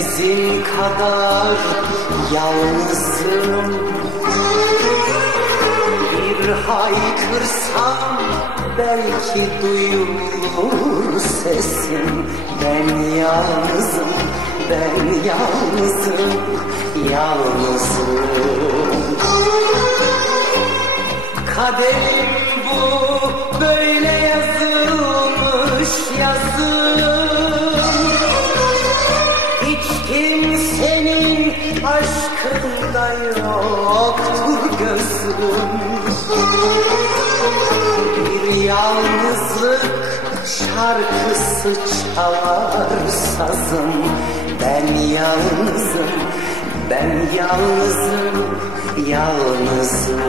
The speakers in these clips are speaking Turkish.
sizin kadar yalnızım. Bir haykırsam belki duyulur sesim. Ben yalnızım, ben yalnızım, yalnızım. Kaderim bu böyle yazılmış yazım yoktur gözüm. Bir yalnızlık şarkısı çalar sazım Ben yalnızım, ben yalnızım, yalnızım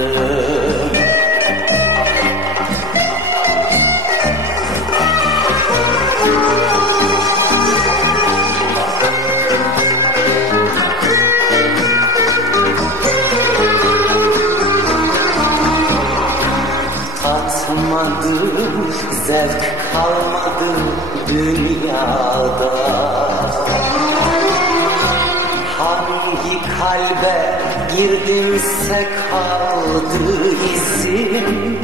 zevk kalmadı dünyada. Hangi kalbe girdimse kaldı izim.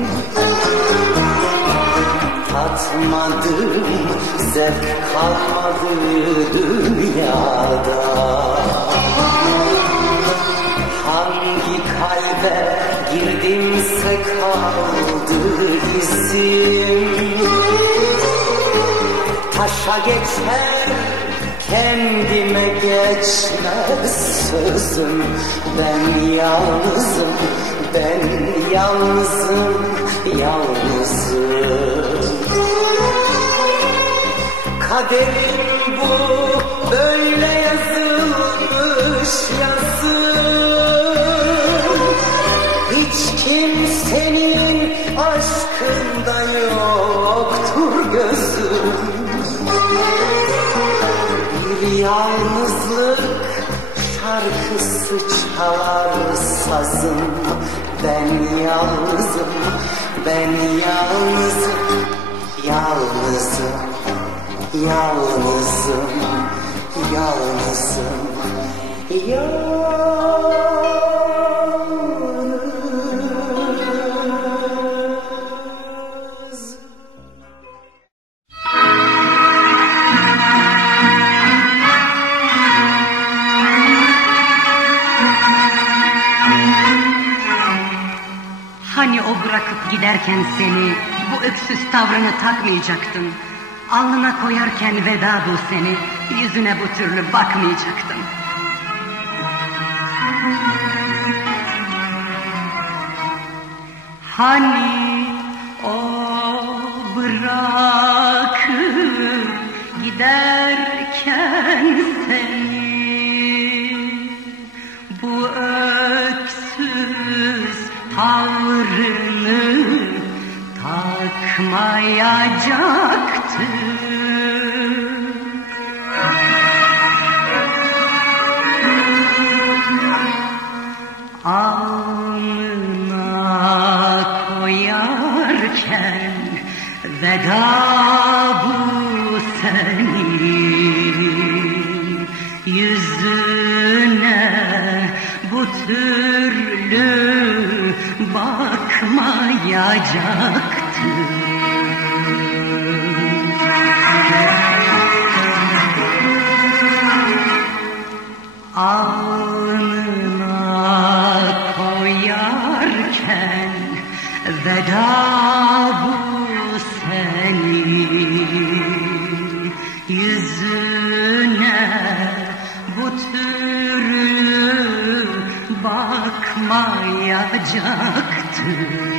Tatmadım, zevk kalmadı dünyada. Hangi kalbe girdimse kaldı izim Taşa geçer kendime geçmez sözüm. Ben yalnızım, ben yalnızım, yalnızım. Kaderim bu böyle yazılmış yazım Hiç kimsenin Yalnızlık şarkısı çalar sazım Ben yalnızım, ben yalnızım, yalnızım Yalnızım, yalnızım, yalnızım. Bırakıp giderken seni bu öksüz tavrını takmayacaktın. Alnına koyarken veda bu seni yüzüne bu türlü bakmayacaktın. Hani takmayacaktı. Alnına koyarken veda bu senin yüzüne bu türlü bakmayacaktı. yağacaktı.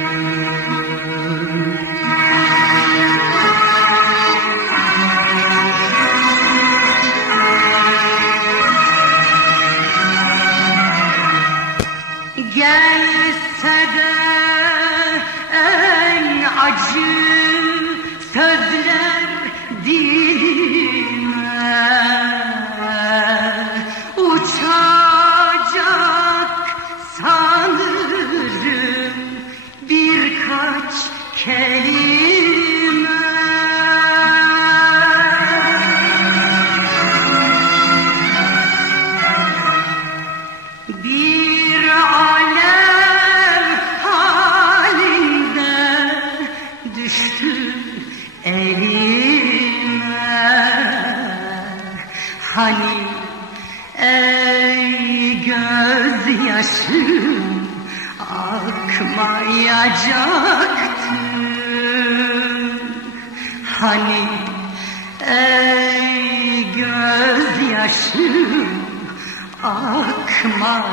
düştü elime. Hani ey gözyaşım akmayacaktı. Hani ey gözyaşım akmayacaktı.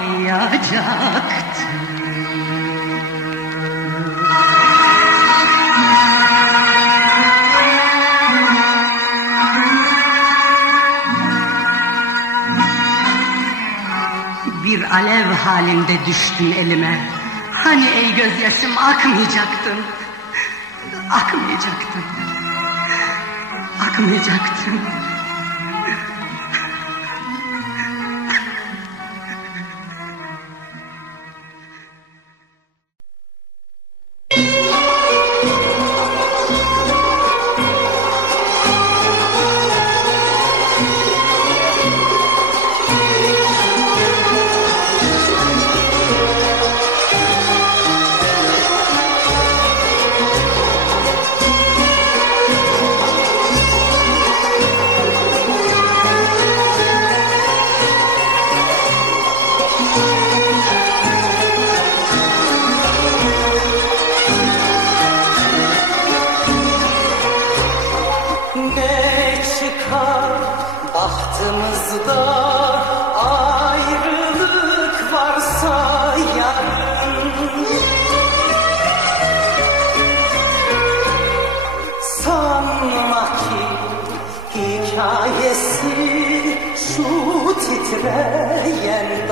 Halinde düştün elime. Hani ey gözyaşım akmayacaktın. Akmayacaktın. Akmayacaktın. تبين